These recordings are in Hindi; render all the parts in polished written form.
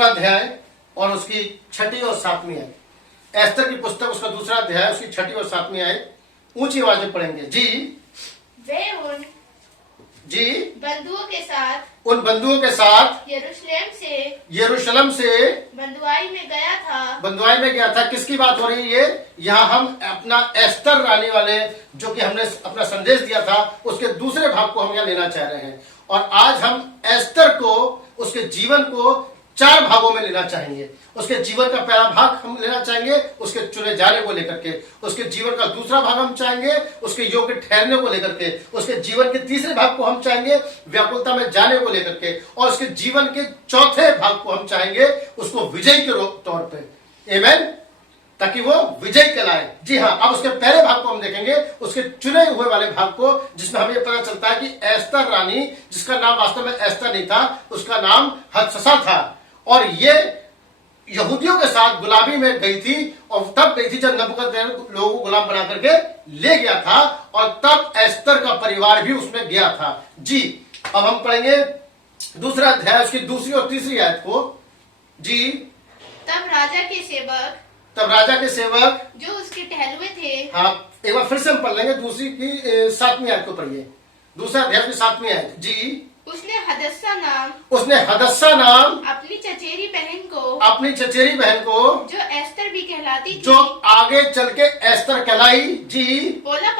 दूसरा अध्याय और उसकी 6ठी और 7वीं आयत। एस्तर की पुस्तक उसका दूसरा अध्याय उसकी 6ठी और 7वीं आयत ऊंची आवाज में पढ़ेंगे। वे उन बंधुओं के साथ यरूशलेम से बंधुआई बंदुआई में गया था। किसकी बात हो रही है? यहाँ हम अपना एस्तर रानी वाले जो कि हमने अपना संदेश दिया था उसके दूसरे भाग को हम यहाँ लेना चाह रहे हैं। और आज हम एस्तर को, उसके जीवन को 4 भागों में लेना चाहेंगे। उसके जीवन का पहला भाग हम लेना चाहेंगे उसके चुने जाने को लेकर के, उसके जीवन का दूसरा भाग हम चाहेंगे उसके योग्य ठहरने को लेकर के, उसके जीवन के तीसरे भाग को हम चाहेंगे व्याकुलता में जाने को लेकर के, और उसके जीवन के चौथे भाग को हम चाहेंगे उसको विजय के तौर पे। आमीन, ताकि वो विजय कहलाए। जी हाँ, अब उसके पहले भाग को हम देखेंगे, उसके चुने हुए वाले भाग को, जिसमें हमें पता चलता है कि एस्तर रानी, जिसका नाम वास्तव में एस्तर नहीं था, उसका नाम हदशसा था, और ये यहूदियों के साथ गुलामी में गई थी। और तब गई थी जब नबूकदनेस्सर लोगों को गुलाम बना करके ले गया था, और तब एस्तर का परिवार भी उसमें गया था। जी, अब हम पढ़ेंगे दूसरा अध्याय उसकी 2री और 3री आयत को। जी, तब राजा के सेवक जो उसके टहलुए थे। हाँ, एक बार फिर से हम पढ़ लेंगे 2री की 7वीं आयत को पढ़िए। दूसरा अध्याय की 7वीं आयत। जी, उसने हदस्सा नाम अपनी चचेरी बहन को जो एस्तर भी कहलाती थी, जो आगे चल के एस्तर कहलाई। जी, पाला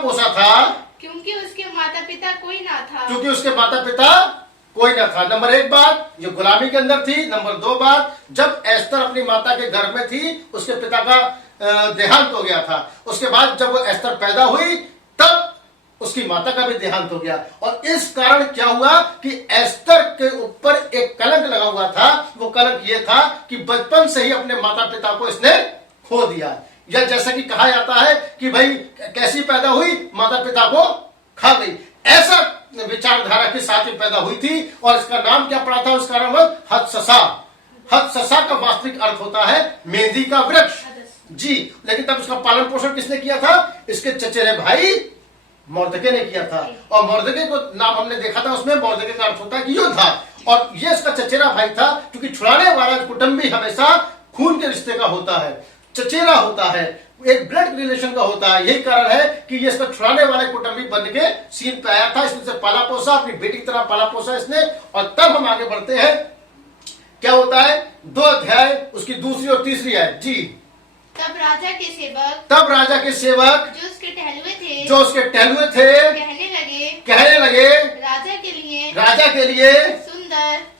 पोसा था क्योंकि उसके माता पिता कोई ना था। नंबर 1 बात, जो गुलामी के अंदर थी। नंबर 2 बात, जब एस्तर अपनी माता के गर्भ में थी उसके पिता का देहांत हो गया था। उसके बाद जब वो एस्तर पैदा हुई तब उसकी माता का भी देहांत हो गया। और इस कारण क्या हुआ कि एस्तर के ऊपर एक कलंक लगा हुआ था। वो कलंक ये था कि बचपन से ही अपने माता पिता को इसने खो दिया। या जैसा कि कहा जाता है कि भाई कैसी पैदा हुई, माता पिता को खा गई, ऐसा विचारधारा के साथ ही पैदा हुई थी। और इसका नाम क्या पड़ा था? उसका नाम हदशसा। हदशसा का वास्तविक अर्थ होता है मेंहदी का वृक्ष। जी, लेकिन तब उसका पालन पोषण किसने किया था? इसके चचेरे भाई मोर्दके ने किया था। और मोर्दके को नाम हमने देखा था, उसमें मोर्दके का अर्थ होता है कि योद्धा। और ये इसका चचेरा भाई था, क्योंकि छुड़ाने वाला कुटुंबी हमेशा खून के रिश्ते का होता है, चचेरा होता है, एक ब्लड रिलेशन का होता है। यही कारण है कि ये इसका छुड़ाने वाले कुटुंबी बन के सीन पे आया था। इसने पाला पोसा, अपनी बेटी की तरह पाला पोसा इसने। और तब हम आगे बढ़ते हैं, क्या होता है? 2 अध्याय उसकी 2री और 3री आयत। जी, तब राजा के सेवक जो उसके टहलुए थे कहने लगे राजा के लिए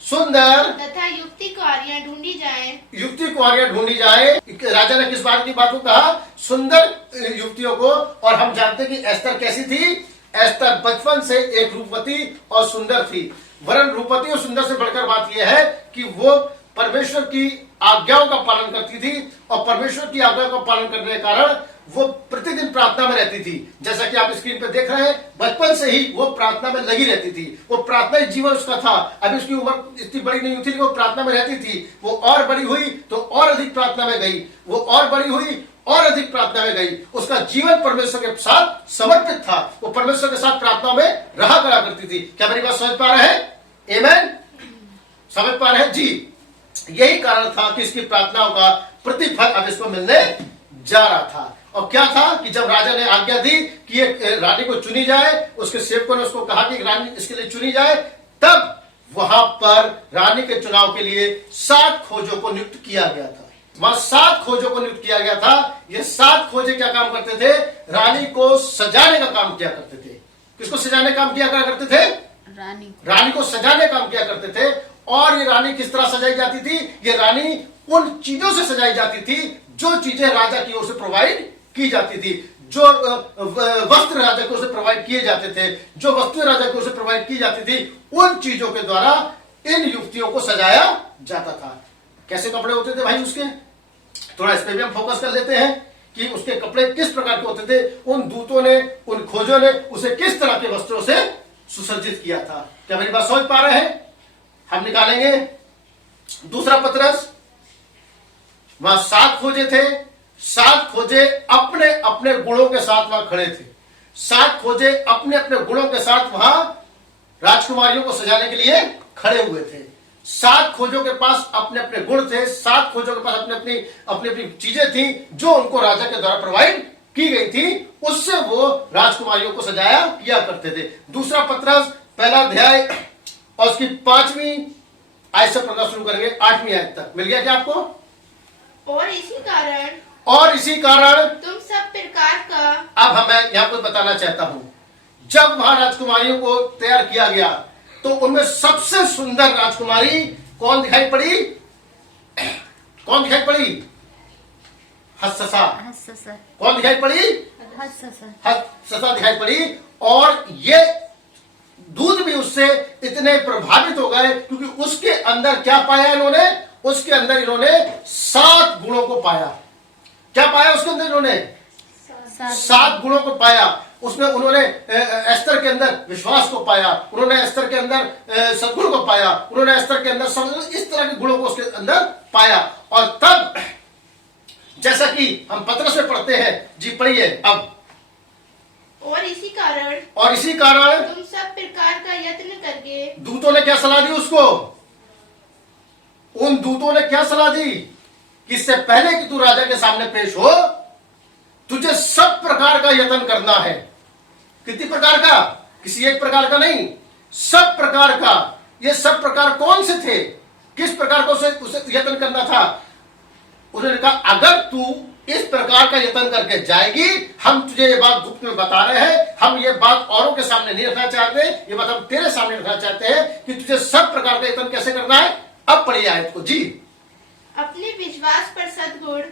सुंदर तथा युक्ति कुआरियां ढूंढी जाए। राजा ने किस बात की बात को कहा? सुंदर युक्तियों को। और हम जानते कि एस्तर कैसी थी? एस्तर बचपन से एक रूपवती और सुंदर थी। वरन रूपवती और सुंदर से बढ़कर बात यह है कि वो परमेश्वर की आज्ञाओं का पालन करती थी। और परमेश्वर की आज्ञा का पालन करने के कारण वो प्रतिदिन प्रार्थना में रहती थी। जैसा कि आप स्क्रीन पे देख रहे हैं, बचपन से ही वो प्रार्थना में लगी रहती थी। वो प्रार्थना ही जीवन उसका था। अभी उसकी उम्र इतनी बड़ी नहीं हुई थी, वो प्रार्थना में रहती थी। वो और बड़ी हुई तो और अधिक प्रार्थना में गई, वो और बड़ी हुई और अधिक प्रार्थना में गई। उसका जीवन परमेश्वर के साथ समर्पित था। वो परमेश्वर के साथ प्रार्थना में रहा करा करती थी। क्या मेरी बात समझ पा रहे हैं? आमीन, समझ पा रहे हैं? जी, यही कारण था कि इसकी प्रार्थनाओं का प्रतिफल अब इसको मिलने जा रहा था। और क्या था कि जब राजा ने आज्ञा दी कि ये रानी को चुनी जाए, उसके सेवकों ने उसको कहा कि रानी इसके लिए चुनी जाए, तब वहां पर रानी के चुनाव के लिए 7 खोजों को नियुक्त किया गया था। वहां 7 खोजों को नियुक्त किया गया था। ये 7 खोजे क्या काम करते थे? रानी को सजाने का काम किया करते थे। किसको सजाने का काम किया करते थे? रानी को सजाने का काम किया करते थे। और ये रानी किस तरह सजाई जाती थी? ये रानी उन चीजों से सजाई जाती थी जो चीजें राजा की ओर से प्रोवाइड की जाती थी, जो वस्त्र राजा की ओर से प्रोवाइड किए जाते थे, जो वस्तुएं राजा की ओर से प्रोवाइड की जाती थी, उन चीजों के द्वारा इन युवतियों को सजाया जाता था। कैसे कपड़े होते थे भाई उसके? थोड़ा इस पे भी हम फोकस कर लेते हैं कि उसके कपड़े किस प्रकार के होते थे। उन दूतों ने, उन खोजों ने उसे किस तरह के वस्त्रों से सुसज्जित किया था। क्या मेरी बात समझ पा रहे हैं? हम निकालेंगे दूसरा पतरस। वहां 7 खोजे थे। 7 खोजे अपने अपने गुणों के साथ वहां खड़े थे। 7 खोजे अपने अपने गुणों के साथ वहां राजकुमारियों को सजाने के लिए खड़े हुए थे। 7 खोजों के पास अपने अपने गुण थे, 7 खोजों के पास अपनी अपनी चीजें थी जो उनको राजा के द्वारा प्रोवाइड की गई थी, उससे वो राजकुमारियों को सजाया किया करते थे। दूसरा पत्रस पहला अध्याय और उसकी 5वीं आयत से पढ़ना शुरू करेंगे, 8वीं आयत तक। मिल गया क्या आपको? और इसी कारण तुम सब प्रकार का। अब मैं यहां कुछ बताना चाहता हूं। जब वहां राजकुमारियों को तैयार किया गया तो उनमें सबसे सुंदर राजकुमारी कौन दिखाई पड़ी? कौन दिखाई पड़ी? हससा। कौन दिखाई पड़ी? हससा दिखाई पड़ी। और ये दूध भी उससे इतने प्रभावित हो गए क्योंकि उसके अंदर क्या पाया इन्होंने? उसके अंदर इन्होंने 7 गुणों को पाया। क्या पाया उसके अंदर इन्होंने? 7 गुणों को पाया। उसमें उन्होंने एस्तर के अंदर विश्वास को पाया, उन्होंने एस्तर के अंदर सद्गुण को पाया, उन्होंने एस्तर के अंदर इस तरह के गुणों को उसके अंदर पाया। और तब जैसा कि हम पत्रस में पढ़ते हैं, जी पढ़िए अब। और इसी कारण तुम सब प्रकार का यत्न करके। दूतों ने क्या सलाह दी उसको? उन दूतों ने क्या सलाह दी कि इससे पहले कि तू राजा के सामने पेश हो, तुझे सब प्रकार का यत्न करना है। कितनी प्रकार का? किसी एक प्रकार का नहीं, सब प्रकार का। ये सब प्रकार कौन से थे? किस प्रकार को उसे यत्न करना था? उन्होंने कहा अगर तू इस प्रकार का यत्न करके जाएगी, हम तुझे ये बात गुप्त में बता रहे हैं, हम ये बात औरों के सामने नहीं रखना चाहते, ये बात हम तेरे सामने रखना चाहते हैं कि तुझे सब प्रकार का यत्न कैसे करना है। अब पढ़िए आयत को जी। अपने विश्वास पर सद्गुण।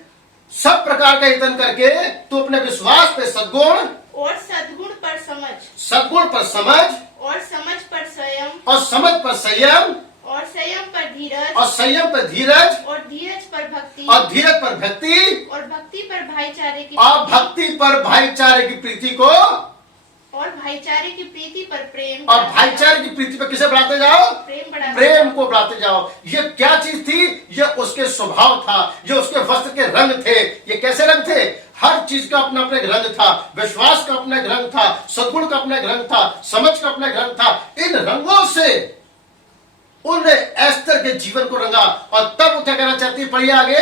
सब प्रकार का यत्न करके तू अपने विश्वास पे सद्गुण, और सद्गुण पर समझ, सद्गुण पर समझ, और समझ पर संयम, और समझ पर संयम, और संयम पर धीरज, और संयम पर धीरज, और धीरज पर भक्ति, और धीरज पर भक्ति, और भक्ति पर भाईचारे की, और भक्ति पर भाईचारे की प्रीति को, और भाईचारे की प्रीति पर प्रेम, और भाईचारे की प्रीति पर किसे बढ़ाते जाओ? प्रेम को बढ़ाते जाओ। ये क्या चीज थी? ये उसके स्वभाव था, ये उसके वस्त्र के रंग थे। ये कैसे रंग थे? हर चीज का अपना अपना रंग था। विश्वास का अपना रंग था, सद्गुण का अपना रंग था, समझ का अपना रंग था। इन रंगों से उन्होंने एस्तर के जीवन को रंगा। और तब वो क्या कहना चाहती है? पढ़िए आगे।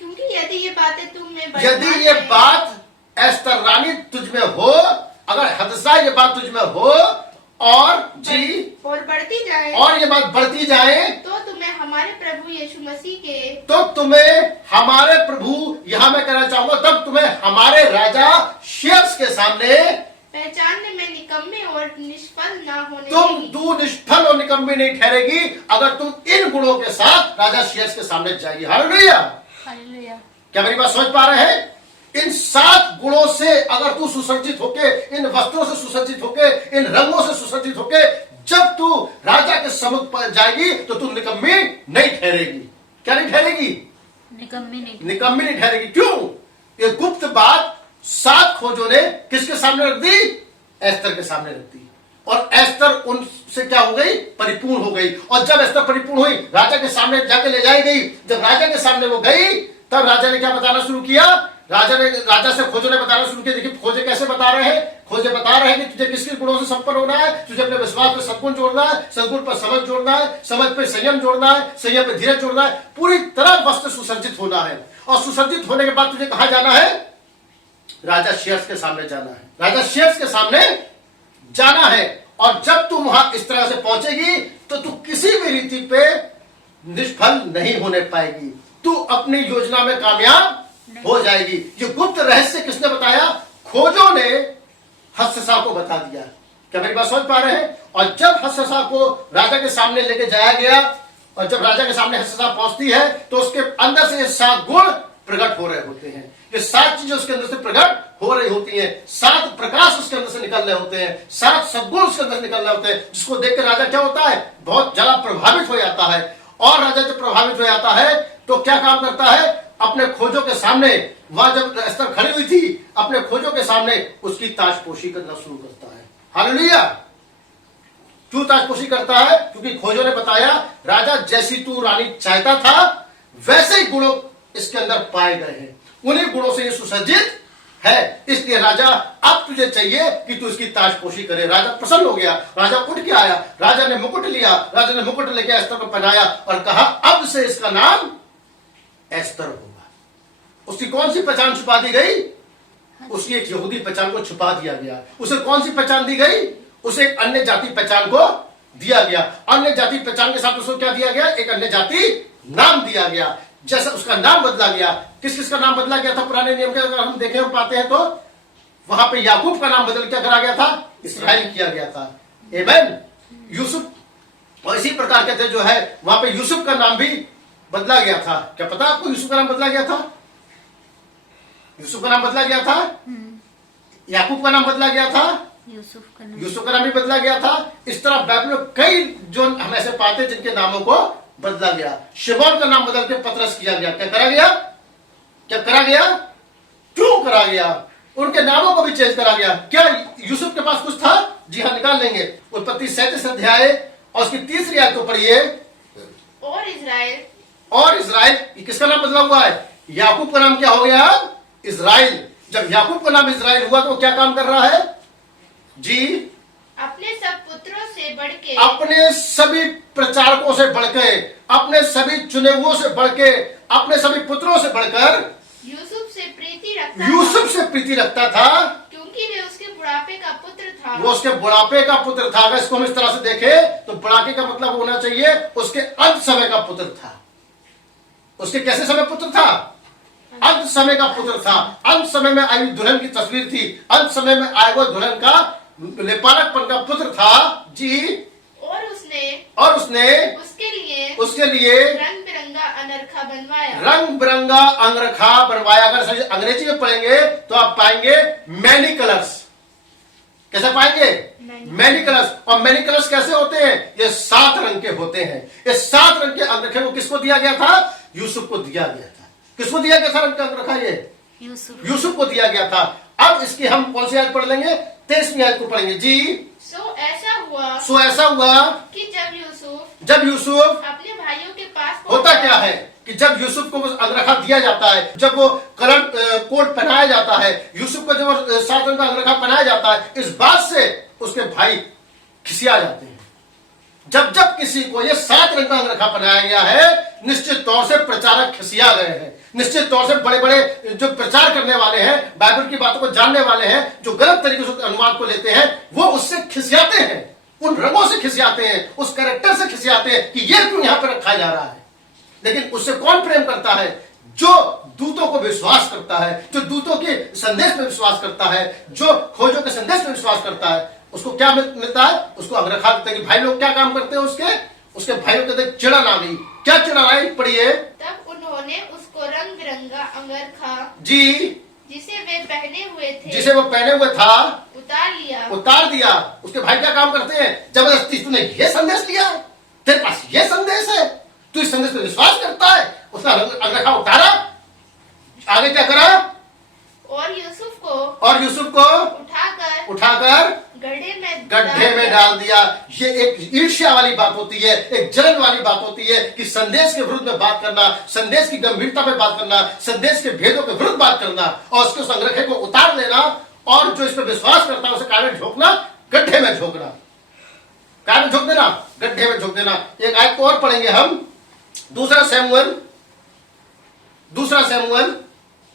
क्योंकि यदि ये बातें तुम में, यदि ये बात एस्तर रानी तुझ में हो, अगर हदसा ये बात तुझ में हो और जी और बढ़ती जाए, और ये बात बढ़ती जाए, तो तुम्हें हमारे प्रभु यीशु मसीह के, तो तुम्हें हमारे प्रभु, यहां मैं कहना चाहूंगा, तब तुम्हें हमारे राजा शेर्स के सामने पहचानने में निकम्मे और निष्फल ना होने तू निष्फल और निकम्मी नहीं ठहरेगी अगर तुम इन गुणों के साथ राजा शेर्स के सामने जाएगी। हालेलुया। क्या मेरी बात समझ पा रहे हैं? इन 7 गुणों से अगर तू सुसज्जित होके, इन वस्त्रों से सुसज्जित होके, इन रंगों से सुसज्जित होके जब तू राजा के सम्मुख पर जाएगी तो तू निकम्मी नहीं ठहरेगी। क्या नहीं ठहरेगी? निकम्मी नहीं ठहरेगी। क्यों? ये गुप्त बात 7 खोजों ने किसके सामने रख दी? एस्तर के सामने रख दी। और एस्तर उनसे क्या हो गई? परिपूर्ण हो गई। और जब एस्तर परिपूर्ण हुई, राजा के सामने जाके ले जाई गई। जब राजा के सामने वो गई, तब राजा ने क्या बताना शुरू किया? राजा से खोजों ने बताना शुरू किया। देखिए खोजे कैसे बता रहे हैं? खोजे बता रहे हैं कि तुझे किस किस गुणों से संपन्न होना है। तुझे अपने विश्वास पर सद्गुण जोड़ना है, सद्गुण पर समझ जोड़ना है, समझ पे संयम जोड़ना है, संयम पे धीरज जोड़ना है। पूरी तरह वस्त्र सुसज्जित होना है। और सुसज्जित होने के बाद तुझे कहां जाना है? राजा शेर्स के सामने जाना है। राजा शेर्स के सामने जाना है। और जब तुम वहां इस तरह से पहुंचेगी तो तू किसी भी रीति पे निष्फल नहीं होने पाएगी। तू अपनी योजना में कामयाब हो जाएगी। ये गुप्त रहस्य किसने बताया? खोजों ने हससा को बता दिया। क्या मेरी बात समझ पा रहे हैं? और जब हससा को राजा के सामने लेके जाया गया, और जब राजा के सामने हससा पहुंचती है, तो उसके अंदर से ये 7 गुण प्रकट हो रहे होते हैं। ये 7 चीजें उसके अंदर से प्रकट हो रही होती हैं। 7 प्रकाश उसके अंदर से निकल रहे होते हैं। 7 सद्गुण उसके अंदर निकल रहे होते हैं, जिसको देख कर राजा क्या होता है? बहुत ज्यादा प्रभावित हो जाता है। और राजा जब प्रभावित हो जाता है तो क्या काम करता है? अपने खोजों के सामने, वहां जब एस्तर खड़ी हुई थी, अपने खोजों के सामने उसकी ताजपोशी करना शुरू करता है। हालेलुया। क्यों ताजपोशी करता है? क्योंकि खोजों ने बताया राजा जैसी तू रानी चाहता था वैसे ही गुणों इसके अंदर पाए गए हैं। उन्हीं गुणों से ये सुसज्जित है, इसलिए राजा अब तुझे चाहिए कि तू इसकी ताजपोशी करे। राजा प्रसन्न हो गया, राजा उठ के आया, राजा ने मुकुट लिया, राजा ने मुकुट लेके एस्तर को पहनाया और कहा अब से इसका नाम एस्तर होगा। उसकी कौन सी पहचान छुपा दी गई? उसकी एक यहूदी पहचान को छुपा दिया गया। उसे कौन सी पहचान दी गई? उसे एक अन्य जाति पहचान को दिया गया। अन्य जाति पहचान के साथ उसको क्या दिया गया? एक अन्य जाति नाम दिया गया। जैसा उसका नाम बदला गया, किस किस का नाम बदला गया था पुराने नियम के अगर हम देखें हम पाते हैं तो वहां पे याकूब का नाम बदल क्या करा गया था? इस्राएल किया गया था। आमीन। यूसुफ और इसी प्रकार के थे जो है वहां पे यूसुफ का नाम भी बदला गया था। क्या पता आपको यूसुफ का नाम बदला गया था? यूसुफ का नाम बदला गया था, याकूब का नाम बदला गया था, यूसुफ का नाम भी बदला गया था। इस तरह बाइबल में कई जो हम ऐसे पाते हैं जिनके नामों को बदला गया। शिमोन का नाम बदल के पतरस किया गया। क्या करा गया? क्या करा गया? क्यों करा गया? उनके नामों को भी चेंज करा गया। क्या यूसुफ के पास कुछ था? जी हाँ, निकाल लेंगे। उत्पत्ति 37 अध्याय और उसकी 3 आयत को पढ़िए। और इजराइल, और इजराइल, किसका नाम बदला हुआ है? याकूब का नाम क्या हो गया? इजराइल। जब याकूब का नाम इजराइल हुआ तो क्या काम कर रहा है? जी, अपने सब पुत्रों से बढ़ के, अपने सभी प्रचारकों से बढ़के, अपने सभी चुने हुओं से बढ़के, अपने सभी पुत्रों से बढ़कर यूसुफ से प्रीति रखता यूसुफ से प्रीति रखता था, क्योंकि वे उसके बुढ़ापे का पुत्र था। वो उसके बुढ़ापे का पुत्र था। अगर इसको हम इस तरह से देखें तो बुढ़ापे का मतलब होना चाहिए उसके अंत समय का पुत्र था। उसके कैसे समय पुत्र था? अंत समय का पुत्र था। अंत समय में आई दुल्हन की तस्वीर थी। अंत समय में आए हुए दुल्हन का लेपारकपन का पुत्र था। जी, और उसने उसके लिए रंग बिरंगा अनरखा बनवाया। रंग बिरंगा अंगरखा बनवाया। अगर अंग्रेजी में पढ़ेंगे तो आप पाएंगे मैनी कलर्स। कैसे पाएंगे? Many colours. और मैनी कलर्स कैसे होते हैं? ये 7 रंग के होते हैं। ये 7 रंग के अंगरखे को किसको दिया गया था? यूसुफ को दिया गया था। किसको दिया गया था रंग का अंगरखा? ये यूसुफ को दिया गया था। अब इसकी हम कौन सी आयत पढ़ लेंगे? 23वीं आयत को पढ़ेंगे। जी, सो ऐसा हुआ कि जब यूसुफ अपने भाइयों के पास होता क्या है कि जब यूसुफ को अंगरखा दिया जाता है, जब वो कलर कोट पहनाया जाता है, यूसुफ को जब 7 रंग का अंगरखा पहनाया जाता है, इस बात से उसके भाई खिसिया जाते हैं। जब जब किसी को ये 7 रंग का अंगरखा पहनाया गया है, निश्चित तौर से प्रचारक खिसिया गए हैं। निश्चित तौर से बड़े बड़े जो प्रचार करने वाले हैं, बाइबल की बातों को जानने वाले हैं, जो गलत तरीके से अनुवाद को लेते हैं, वो उससे खिसियाते हैं। उन रंगों से खिसियाते हैं, उस कैरेक्टर से खिसियाते हैं कि ये क्यों यहां पर रखा जा रहा है। लेकिन उससे कौन प्रेम करता है? जो दूतों को विश्वास करता है, जो दूतों के संदेश में विश्वास करता है, जो खोजों के संदेश में विश्वास करता है, उसको क्या मिलता है? उसको अंगरखा देते हैं। कि भाई लोग क्या काम करते हैं? उसके भाइयों के चिड़न आ गई। क्या चिड़न आई? पढ़िए। तब उन्होंने उसको रंग बिरंगा अंगरखा, जी, जिसे वे पहने हुए थे, जिसे वो पहने हुए था, उतार दिया। उसके भाई क्या काम करते हैं? जबरदस्ती, तूने ये संदेश लिया, तेरे पास ये संदेश है, तू इस संदेश में विश्वास करता है, उसका अंगरखा उतारा। आगे क्या करा? और यूसुफ को उठाकर गड्ढे में डाल दिया। ये एक ईर्ष्या वाली बात होती है, एक जलन वाली बात होती है कि संदेश के विरुद्ध में बात करना, संदेश की गंभीरता में बात करना, संदेश के भेदों के विरुद्ध बात करना और उसके संग्रह को उतार लेना और जो इस पर विश्वास करता है उसे काय में झोंकना, गड्ढे में झोंकना। काय में झोंक देना, गड्ढे में झोंक देना। एक आयत को और पढ़ेंगे हम, दूसरा सैमुअल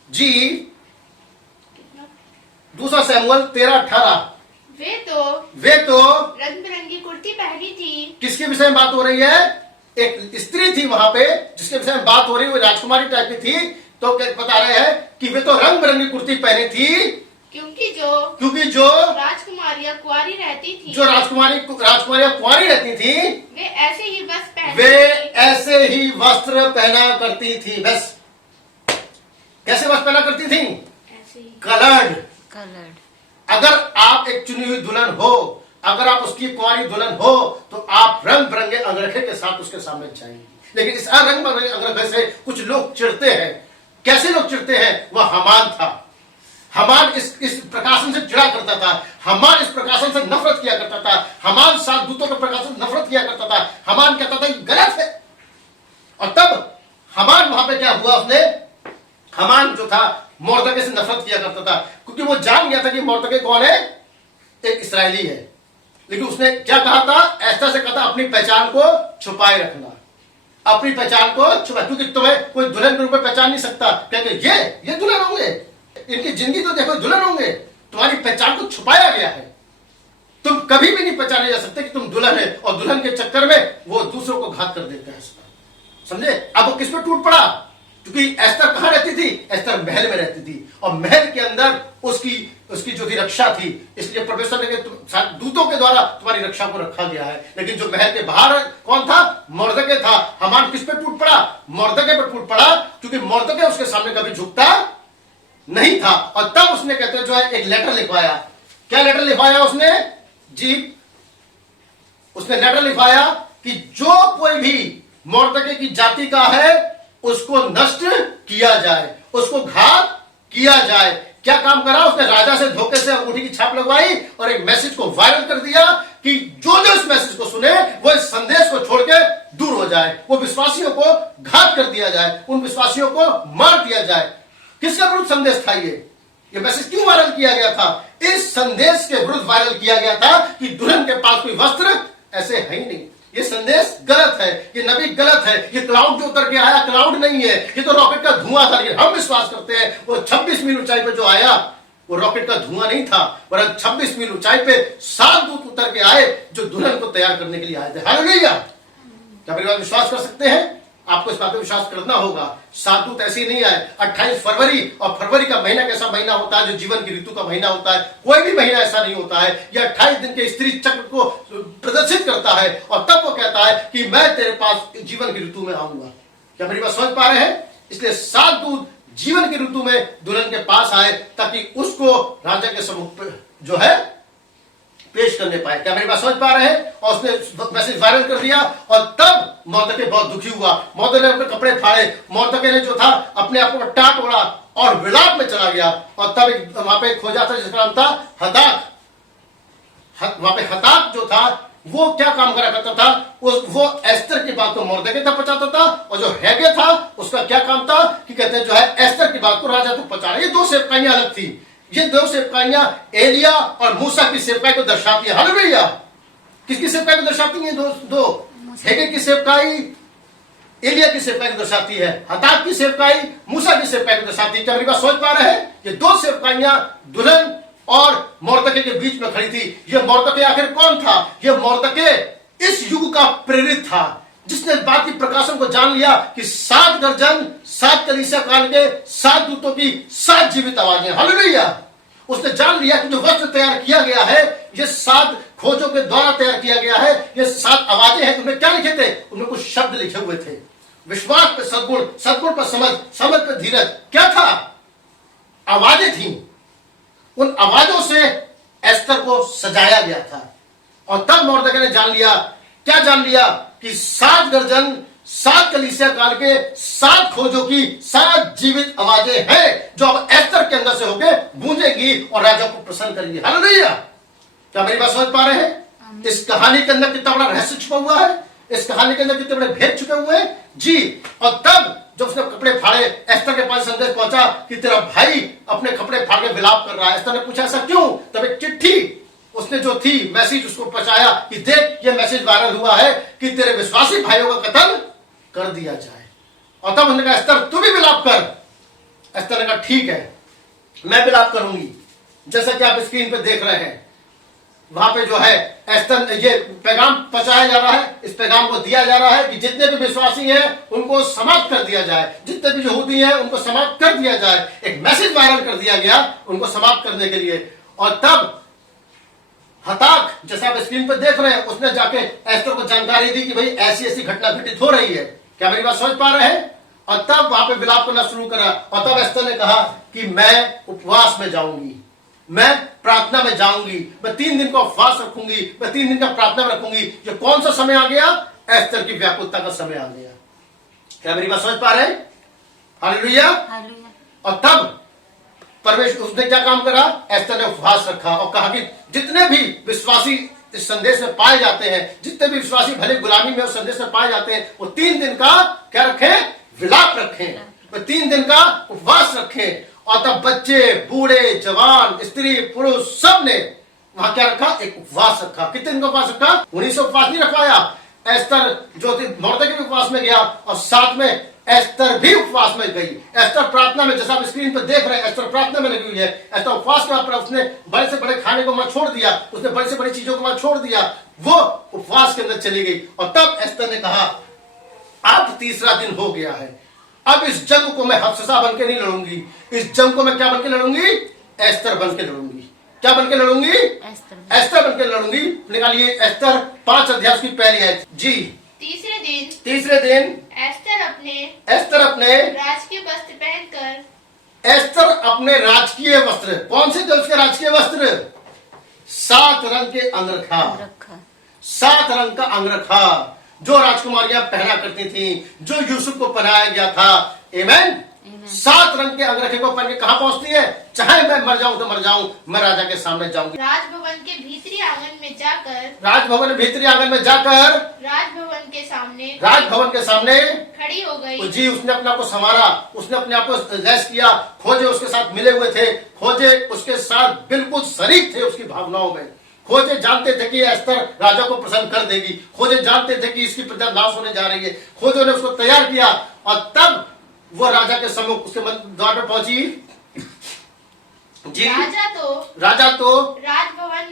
जी, दूसरा सैमुअल 13-18। वे तो रंग बिरंगी कुर्ती पहनी थी। किसके विषय में बात हो रही है? एक स्त्री थी वहां पे जिसके विषय में बात हो रही है, वो राजकुमारी टाइप की थी। तो क्या बता रहे हैं कि वे तो रंग बिरंगी कुर्ती पहनी थी, क्योंकि जो राजकुमारियां कुंवारी रहती थी, जो राजकुमारियां कुंवारी रहती थी, वे ऐसे ही वस्त्र पहना करती थी। बस कैसे वस्त्र पहना करती थी? कलर्ड। अगर आप एक चुनी हुई दुल्हन हो, अगर आप उसकी कुंवारी दुल्हन हो, तो आप रंग बिरंगे अंगरखे के साथ उसके सामने जाएंगे। लेकिन इस रंग बिरंगे अंगरखे से कुछ लोग चिढ़ते हैं। कैसे लोग चिढ़ते हैं? वह हामान था। हामान इस प्रकाशन से चिढ़ा करता था। हामान इस प्रकाशन से नफरत किया करता था। हामान 7 दूतों के प्रकाशन से नफरत किया करता था। हामान कहता था ये गलत है। और तब हामान वहां पे क्या हुआ? हामान जो था मोर्दके से नफरत किया करता था, क्योंकि वो जान गया था कि मोर्दके कौन है, एक इस्राएली है। लेकिन उसने क्या कहा था, एस्तर से कहा था अपनी पहचान को छुपाए रखना, अपनी पहचान को छुपा, क्योंकि तुम्हें कोई दुल्हन के रूप में पहचान नहीं सकता। क्योंकि ये दुल्हन होंगे, इनकी जिंदगी तो देखो दुल्हन होंगे, तुम्हारी पहचान को छुपाया गया है, तुम कभी भी नहीं पहचाने जा सकते कि तुम दुल्हन है। और दुल्हन के चक्कर में वो दूसरों को घात कर देते हैं, समझे। अब वो किस पे टूट पड़ा, क्योंकि एस्तर कहां रहती थी, एस्तर महल में रहती थी, और महल के अंदर उसकी जो थी रक्षा थी, इसलिए परमेश्वर ने दूतों के द्वारा तुम्हारी रक्षा को रखा गया है। लेकिन जो महल के बाहर कौन था, मोर्दके था। हामान किस पे टूट पड़ा, मोर्दके पर टूट पड़ा, क्योंकि मोर्दके उसके सामने कभी झुकता नहीं था। और तब उसने कहते जो है एक लेटर लिखवाया। क्या लेटर लिखवाया उसने जी, उसने लेटर लिखवाया कि जो कोई भी मोर्दके की जाति का है उसको नष्ट किया जाए, उसको घात किया जाए। क्या काम करा उसने, राजा से धोखे से अंगूठी की छाप लगवाई और एक मैसेज को वायरल कर दिया कि जो इस मैसेज को सुने वो इस संदेश को छोड़ के दूर हो जाए, वो विश्वासियों को घात कर दिया जाए, उन विश्वासियों को मार दिया जाए। किसका विरुद्ध संदेश था ये मैसेज क्यों वायरल किया गया था, इस संदेश के विरुद्ध वायरल किया गया था कि दुल्हन के पास कोई वस्त्र ऐसे है ही नहीं। ये संदेश गलत है, ये नबी गलत है, ये क्लाउड जो उतर के आया क्लाउड नहीं है, ये तो रॉकेट का धुआं था। लेकिन हम विश्वास करते हैं वो 26 मील ऊंचाई पे जो आया वो रॉकेट का धुआं नहीं था, वरन 26 मील ऊंचाई पे 7 दूत उतर के आए जो दुल्हन को तैयार करने के लिए आए थे। हालेलुया। क्या मेरी बात विश्वास कर सकते हैं? आपको इस बात पर विश्वास करना होगा। 7 दूत ऐसे ही नहीं आए। 28 फरवरी, और फरवरी का महीना कैसा महीना होता है, जो जीवन की ऋतु का महीना होता है, कोई भी महीना ऐसा नहीं होता है। यह 28 दिन के स्त्री चक्र को प्रदर्शित करता है, और तब वो कहता है कि मैं तेरे पास जीवन की ऋतु में आऊंगा। क्या मेरी बात समझ पा रहे हैं? इसलिए 7 दूत जीवन की ऋतु में दुल्हन के पास आए ताकि उसको राजा के सम्मुख जो है पेश करने पाए। क्या मेरी बात समझ पा रहे हैं? और उसने मैसेज वायरल कर दिया, और तब मोर्दके बहुत दुखी हुआ। मोर्दके ने अपने कपड़े फाड़े, मोर्दके ने जो था अपने आप को टाट ओढ़ा और विलाप में चला गया। और तब वहां पे खोजा था जिसका नाम था हताक। वहां पे हताक जो था वो क्या काम करा करता था, वो एस्तर की बात को मोर्दके तक पहुंचाता था, और जो हेगे था उसका क्या काम था कि कहते हैं जो है एस्तर की बात को राजा तक पहुंचाना। ये 2 सेवकाइयां अलग थी। ये 2 सेवकाइयां एलिया और मूसा की सेवकाई को दर्शाती है। हालेलुया। किसकी सेवकाई को दर्शाती है? दो हेगे की सेवकाई एलिया की सेवकाई को दर्शाती है, हताक की सेवकाई मूसा की सेवकाई को दर्शाती है। क्या मेरी बात समझ पा रहे हैं? ये 2 सेवकाइयां दुल्हन और मोर्दके के बीच में खड़ी थी। ये मोर्दके आखिर कौन था? ये मोर्दके इस युग का प्रेरित था, जिसने बात की प्रकाशन को जान लिया कि 7 गर्जन, 7 कलीसिया काल के 7 दूतों की 7 जीवित आवाजें। हालेलुया। उसने जान लिया कि जो वस्त्र तैयार किया गया है ये 7 खोजों के द्वारा तैयार किया गया है। ये 7 आवाजें हैं। उनमें क्या लिखे थे? उनमें कुछ शब्द लिखे हुए थे। विश्वास पे सद्गुण, सद्गुण पर समझ, समझ पे धीरज। क्या था? आवाजें थी। उन आवाजों से एस्तर को सजाया गया था। और तब मोर्दके ने जान लिया, क्या जान लिया कि 7 गर्जन, 7 कलीसिया काल के 7 खोजों की 7 जीवित आवाजें हैं जो अब एस्तर के अंदर से होके गूंजेगी और राजा को प्रसन्न करेंगी। हालेलुया। क्या मेरी बात समझ पा रहे हैं? इस कहानी के अंदर कितना बड़ा रहस्य छुपा हुआ है, इस कहानी के अंदर कितने बड़े भेद छुपे हुए हैं जी। और तब जब उसने कपड़े फाड़े, एस्तर के पास संदेश पहुंचा कि तेरा भाई अपने कपड़े फाड़ के विलाप कर रहा है। एस्तर ने पूछा ऐसा क्यों? तब एक चिट्ठी उसने जो थी मैसेज उसको पहुंचाया कि देख ये मैसेज वायरल हुआ है कि तेरे विश्वासी भाइयों का कत्ल कर दिया जाए। और तब उसने कहा एस्तर तू भी विलाप कर। एस्तर ने कहा ठीक है मैं विलाप करूंगी। जैसा कि आप स्क्रीन पे देख रहे हैं, वहां पे जो है एस्तर ये पैगाम पहुंचाया जा रहा है, इस पैगाम को दिया जा रहा है कि जितने भी विश्वासी हैं उनको समाप्त कर दिया जाए, जितने भी यहूदी हैं उनको समाप्त कर दिया जाए। एक मैसेज वायरल कर दिया गया उनको समाप्त करने के लिए। और तब हताक, जैसा आप स्क्रीन पर देख रहे हैं, उसने जाके एस्तर को जानकारी दी कि भाई ऐसी ऐसी घटना घटित हो रही है। क्या मेरी बात समझ पा रहे हैं? और तब वहां पे विलाप करना शुरू करा। और तब एस्तर ने कहा कि मैं उपवास में जाऊंगी, मैं प्रार्थना में जाऊंगी, मैं 3 दिन का उपवास रखूंगी, मैं 3 दिन का प्रार्थना में रखूंगी। ये कौन सा समय आ गया? एस्तर की व्याकुलता का समय आ गया। क्या मेरी बात समझ पा रहे हैं? हालेलुया। और तब परमेश्वर उसने क्या काम करा? एस्तर ने उपवास रखा और कहा कि जितने भी विश्वासी इस संदेश में पाए जाते हैं, जितने भी विश्वासी भले गुलामी में उस संदेश में पाए जाते हैं, वो 3 दिन का क्या रखें? विलाप रखें, वो 3 दिन का उपवास रखें। और तब बच्चे, बूढ़े, जवान, स्त्री, पुरुष सब ने वहां क्या रखा? एक उपवास रखा। कितने दिन का उपवास रखा? 19 उपवास नहीं रखवाया। एस्तर जो थी मोर्दके के उपवास में गया और साथ में एस्तर भी उपवास में गई। एस्तर प्रार्थना में, जैसा आप स्क्रीन पर देख रहे हैं, एस्तर प्रार्थना में लगी हुई है। एस्तर उपवास के बाद उसने बड़े से बड़े खाने को वहां छोड़ दिया, उसने बड़ी से बड़ी चीजों को वहां छोड़ दिया, वो उपवास के अंदर चली गई। और तब एस्तर ने कहा अब तीसरा दिन हो गया है, अब इस जंग को मैं हफ्सा बन के नहीं लड़ूंगी, इस जंग को मैं क्या बन के लड़ूंगी? एस्तर बन के लड़ूंगी। क्या बन के लड़ूंगी? एस्तर बन के लड़ूंगी। निकालिए एस्तर 5 अध्याय की पहली आयत जी। तीसरे दिन एस्तर अपने राजकीय वस्त्र पहनकर, एस्तर अपने राजकीय वस्त्र, कौन से थे उसके राजकीय वस्त्र? 7 रंग के अंगरखा, 7 रंग का अंगरखा जो राजकुमारियां पहना करती थी, जो यूसुफ को पहनाया गया था। आमेन। 7 रंग के अंगरखे को पहन के कहां पहुंचती है? चाहे मैं मर जाऊं तो मर जाऊं, मैं राजा के सामने जाऊंगी। राजभवन के भीतरी आंगन में जाकर, राजभवन भीतरी आंगन में जाकर राजभवन के सामने खड़ी हो गई जी। उसने अपने आप को संवारा, उसने अपने आप को लैस किया। खोजे उसके साथ मिले हुए थे, खोजे उसके साथ बिल्कुल शरीक थे उसकी भावनाओं में। खोजे जानते थे कि एस्तर राजा को प्रसन्न कर देगी, खोजे जानते थे कि इसकी प्रजा नाश होने जा रही है। खोजे ने उसको तैयार किया और तब वो राजा के सम्मुख उसके द्वार पर पहुंची जी। राजा तो राजभवन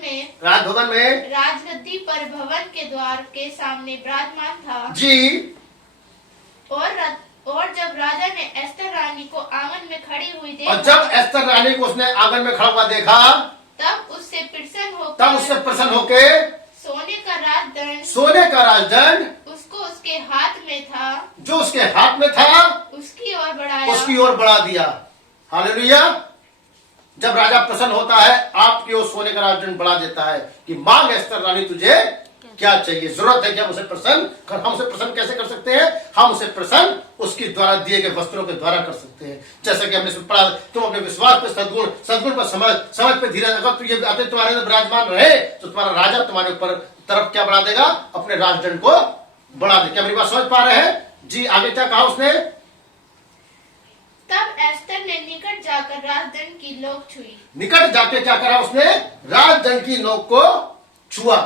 में राजगद्दी पर भवन के द्वार के सामने विराजमान था जी। और जब राजा ने एस्तर रानी को आंगन में खड़ी हुई देखा, और जब एस्तर रानी को उसने आंगन में खड़ा हुआ देखा, तब उससे प्रसन्न होकर सोने का राजदंड उसको उसके हाथ में था, जो उसके हाथ में था उसकी ओर बढ़ा दिया। हालेलुया। जब राजा प्रसन्न होता है आपकी ओर सोने का राजदंड बढ़ा देता है कि मांग एस्तर रानी तुझे क्या चाहिए, जरूरत है कि हम उसे प्रसन्न कैसे कर सकते हैं? हम उसे प्रसन्न उसके द्वारा दिए गए वस्त्रों के द्वारा कर सकते हैं। जैसा कि हमने पढ़ा, तुम अपने विश्वास पे सद्गुण पर समझ पे धीरज, अगर तू ये आते तुम्हारे अंदर विराजमान रहे तो तुम्हारा राजा तुम्हारे ऊपर तरफ क्या बढ़ा देगा? अपने राजदंड को बढ़ा दे। क्या मेरी बात समझ पा रहे हैं जी? आगे क्या कहा उसने? तब एस्तर ने निकट जाकर राजदंड की नोक छुई। निकट जाके क्या करा उसने? राजदंड की नोक को छुआ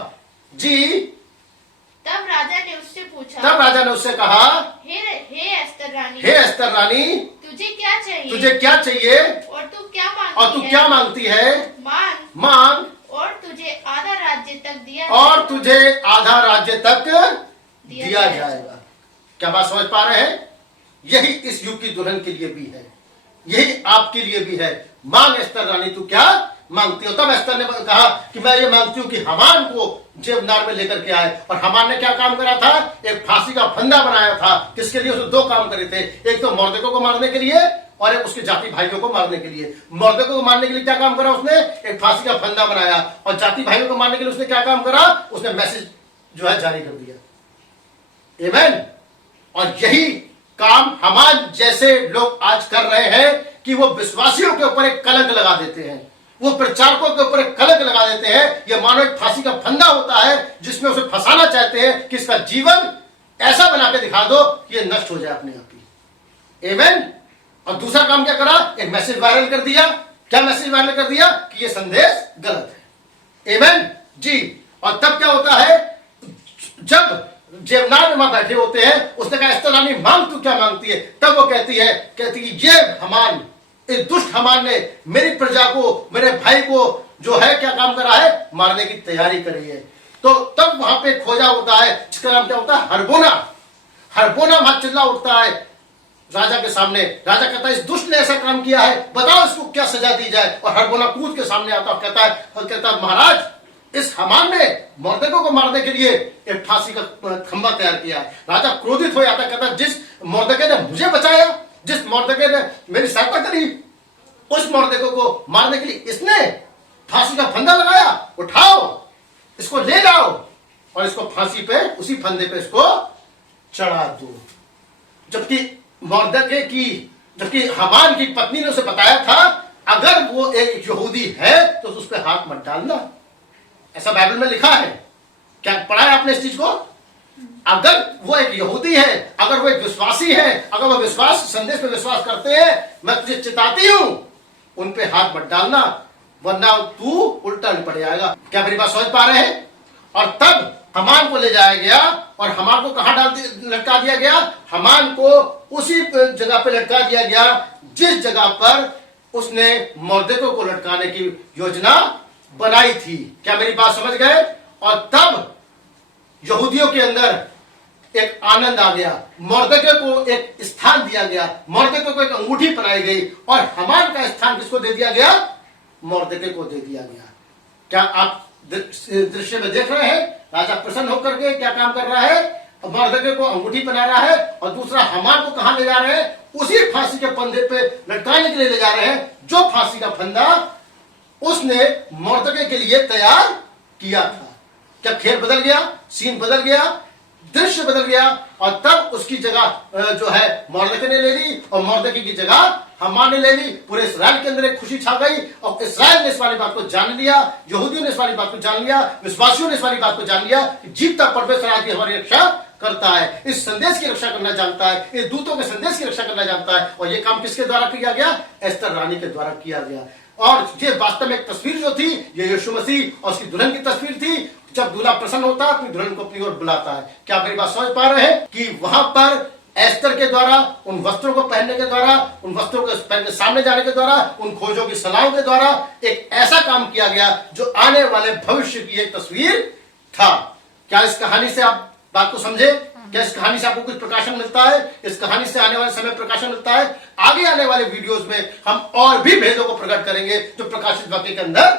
जी। तब राजा ने उससे कहा, हे एस्तर रानी, तुझे क्या चाहिए? और तू क्या मांगती है? मांग और तुझे आधा राज्य तक दिया जाएगा। क्या बात समझ पा रहे हैं? यही इस युग की दुल्हन के लिए भी है, यही आपके लिए भी है। मांग एस्तर रानी, तू क्या मांगती हो? तब एस्तर ने कहा कि मैं ये मांगती हूँ कि हामान को जेवनार में लेकर के आए। और हामान ने क्या काम करा था? एक फांसी का फंदा बनाया था। किसके लिए? उसने 2 काम करे थे, एक तो मोर्देको को मारने के लिए और एक उसके जाति भाइयों को मारने के लिए। मोर्देको को मारने के लिए क्या काम करा उसने? एक फांसी का फंदा बनाया। और जाति भाइयों को मारने के लिए उसने क्या काम करा? उसने मैसेज जो है जारी कर दिया। आमेन। और यही काम हामान जैसे लोग आज कर रहे हैं कि वो विश्वासियों के ऊपर एक कलंक लगा देते हैं, वो प्रचारकों के ऊपर एक कलंक लगा देते हैं। ये मानो एक फांसी का फंदा होता है जिसमें उसे फंसाना चाहते हैं कि इसका जीवन ऐसा बना के दिखा दो कि ये नष्ट हो जाए अपने आप ही। आमेन। और दूसरा काम क्या करा? एक मैसेज वायरल कर दिया। क्या मैसेज वायरल कर दिया? कि ये संदेश गलत है। आमेन जी। और तब क्या होता है? जब जेवनार में वहां बैठे होते हैं, उसने कहा एस्तर रानी मांग, तू क्या मांगती है? तब वो कहती कि ये हामान, इस दुष्ट हामान ने मेरी प्रजा को, मेरे भाई को जो है क्या काम करा है? मारने की तैयारी करी है। तो तब वहां पे खोजा होता है जिसका नाम क्या होता है? हरबोना वहां चिल्ला उठता है राजा के सामने। राजा कहता है इस दुष्ट ने ऐसा काम किया है, बताओ इसको क्या सजा दी जाए। और हरबोना कूद के सामने आता कहता है महाराज, इस हामान ने मोर्देको को मारने के लिए एक फांसी का खंबा तैयार किया है। राजा क्रोधित हो जाता, कहता जिस मोर्देको ने मुझे बचाया, जिस मोर्देको ने मेरी सहायता करी, उस मोर्देको को मारने के लिए इसने फांसी का फंदा लगाया। उठाओ, इसको ले जाओ और इसको फांसी पे, उसी फंदे पे इसको चढ़ा दो। जबकि हामान की पत्नी ने उसे बताया था अगर वो एक यहूदी है तो उस पर हाथ मत डालना। ऐसा बाइबल में लिखा है। क्या पढ़ा है आपने इस चीज को? अगर वो एक यहूदी है, अगर वो एक विश्वासी है, अगर वो विश्वास संदेश पे विश्वास करते हैं, मैं तुझे चिताती हूं उन पे हाथ मत डालना, वरना तू उल्टा पड़ जाएगा। क्या मेरी बात समझ पा रहे हैं? और तब हामान को ले जाया गया और हामान को कहां लटका दिया गया? हामान को उसी जगह पे लटका दिया गया जिस जगह पर उसने मोर्देको को लटकाने की योजना बनाई थी। क्या मेरी बात समझ गए? और तब यहूदियों के अंदर एक आनंद आ गया, मोर्देको को एक स्थान दिया गया, मोर्देको को एक अंगूठी पहनाई गई और हामान का स्थान किसको दे दिया गया? मोर्देको को दे दिया गया। क्या आप दृश्य में देख रहे हैं? राजा प्रसन्न होकर के क्या काम कर रहा है? मोर्देको को अंगूठी पहना रहा है और दूसरा हामान को कहां ले जा रहे हैं? उसी फांसी के फंदे पे लटकाने के लिए ले जा रहे हैं जो फांसी का फंदा उसने मोर्देको के लिए तैयार किया था। क्या खेल बदल गया? सीन बदल गया, दृश्य बदल गया और तब उसकी जगह जो है मोर्देको ने ले ली और मोर्देको की जगह हामान ने ले ली। पूरे इस्राएल के अंदर एक खुशी छा गई और इस्राएल ने इस वाली बात को जान लिया, यहूदियों ने इस वाली बात को जान लिया, विश्वासियों ने इस वाली बात को जान लिया कि जीवता परमेश्वर आज भी हमारी रक्षा करता है, इस संदेश की रक्षा करना जानता है, इस दूतों के संदेश की रक्षा करना जानता है। और ये काम किसके द्वारा किया गया? एस्तर रानी के द्वारा किया गया। और ये वास्तव में एक तस्वीर जो थी, ये यीशु मसीह और उसकी दुल्हन की तस्वीर थी। जब दूल्हा प्रसन्न होता है अपनी दुल्हन को अपनी ओर बुलाता है। क्या मेरी बात समझ पा रहे हैं कि वहां पर एस्तर के द्वारा, उन वस्त्रों को पहनने के द्वारा, उन वस्त्रों के पहन के सामने जाने के द्वारा, उन खोजों की सलाहों के द्वारा एक ऐसा काम किया गया जो आने वाले भविष्य की एक तस्वीर था। क्या इस कहानी से आप बात को समझे? क्या इस कहानी से आपको कुछ प्रकाशन मिलता है? इस कहानी से आने वाले समय प्रकाशन मिलता है। आगे आने वाले वीडियोस में हम और भी भेदों को प्रकट करेंगे जो प्रकाशित वाक्य के अंदर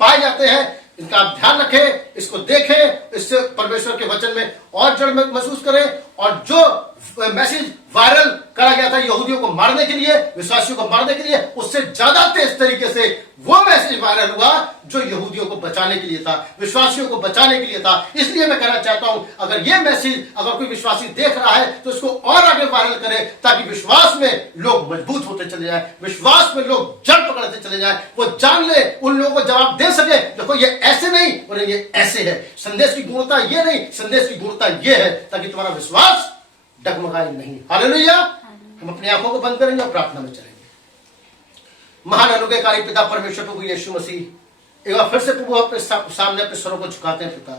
पाए जाते हैं। इनका आप ध्यान रखें, इसको देखें, इससे परमेश्वर के वचन में और जड़ महसूस करें। और जो मैसेज वायरल करा गया था यहूदियों को मारने के लिए, विश्वासियों को मारने के लिए, उससे ज्यादा तेज तरीके से वो मैसेज वायरल हुआ जो यहूदियों को बचाने के लिए था, विश्वासियों को बचाने के लिए था। इसलिए मैं कहना चाहता हूं, अगर ये मैसेज अगर कोई विश्वासी देख रहा है तो इसको और आगे वायरल करे ताकि विश्वास में लोग मजबूत होते चले जाए, विश्वास में लोग जड़ पकड़ते चले जाए, वो जान ले, उन लोगों को जवाब दे सके, देखो ये ऐसे नहीं और ये ऐसे है। संदेश की गुणवत्ता ये नहीं, संदेश की गुणवत्ता ये है, ताकि तुम्हारा विश्वास डगमगाए नहीं। हालेलुया। हम अपनी आंखों को बंद करेंगे और प्रार्थना में चलेंगे। महान अनुग्रहकारी पिता परमेश्वर प्रभु यीशु मसीह, एक बार फिर से प्रभु अपने सामने अपने स्वरों को झुकाते हैं पिता।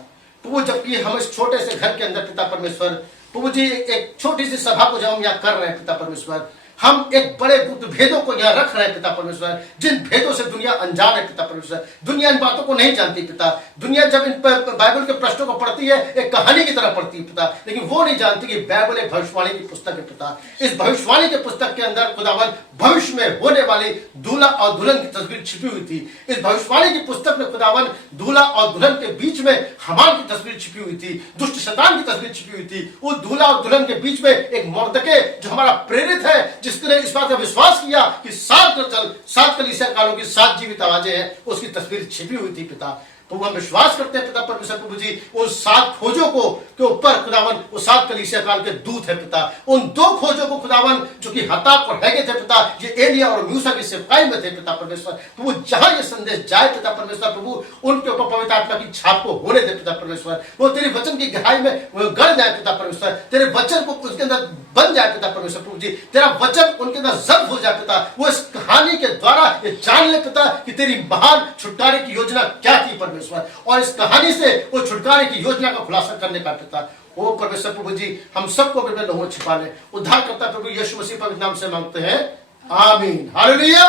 प्रभु जबकि हम इस छोटे से घर के अंदर पिता परमेश्वर, प्रभु जी एक छोटी सी सभा को जब हम यहाँ कर रहे हैं पिता परमेश्वर, हम एक बड़े गुप्त भेदों को यहाँ रख रहे हैं पिता परमेश्वर, जिन भेदों से दुनिया अनजान है पिता परमेश्वर। दुनिया इन बातों को नहीं जानती पिता। दुनिया जब इन बाइबल के प्रश्नों को पढ़ती है एक कहानी की तरह पढ़ती है पिता, लेकिन वो नहीं जानती कि बाइबल एक भविष्यवाणी की पुस्तक है पिता। इस भविष्यवाणी के पुस्तक के अंदर खुदावन भविष्य में होने वाली दूल्हा और दुल्हन की तस्वीर छिपी हुई थी। इस भविष्यवाणी की पुस्तक में खुदावन दूल्हा और दुल्हन के बीच में हामान की तस्वीर छिपी हुई थी, दुष्ट शैतान की तस्वीर छिपी हुई थी। उस दूल्हा और दुल्हन के बीच में एक मोर्देको जो हमारा प्रेरित है, जिसने इस बात का विश्वास किया कि 7 कलीसिया कालों की 7 जीवित आवाजें हैं, उसकी तस्वीर छिपी हुई थी पिता। तो हम विश्वास करते हैं पिता परमेश्वर प्रभु जी, उन 7 खोजों को के ऊपर खुदावन वो 7 कलीसिया काल के दूत है पिता। उन 2 खोजों को खुदावन जो कि हताक और हैगे थे पिता, ये एलिया और मूसा की सेवकाई में थे पिता परमेश्वर प्रभु। जहां ये संदेश जाए पिता परमेश्वर प्रभु, उनके ऊपर पवित्र आत्मा की छाप को होने दे पिता परमेश्वर। वो तेरे वचन की गहराई में गड़ जाए पिता परमेश्वर, तेरे वचन को उसके अंदर बन जाए पिता परमेश्वर प्रभु जी, तेरा वचन उनके अंदर जब्त हो जाए पिता। वो इस कहानी के द्वारा ये जान ले पिता कि तेरी महान छुटकारे की योजना क्या थी परमेश्वर, और इस कहानी से वो छुटकारे की योजना का खुलासा करने का पिता। ओ परमेश्वर प्रभु जी, हम सबको अपने लोगों में छिपा ले। उद्धार करता प्रभु यीशु मसीह पवित्र नाम से मांगते हैं, आमीन। Hallelujah,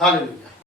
hallelujah.